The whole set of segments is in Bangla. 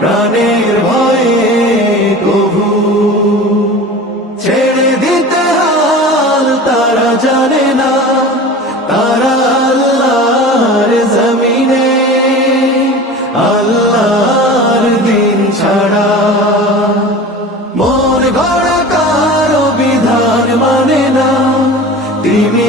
প্রাণের ভয়ে কভু ছেড়ে দিতে হাল তারা জানে না তারা আল্লাহর জমিনে আল্লাহর দিন ছাড়া মন ঘর কার বিধান মানে না তিনি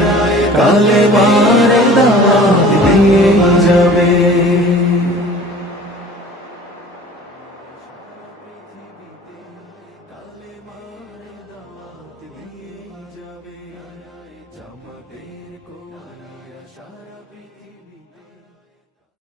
কালেমা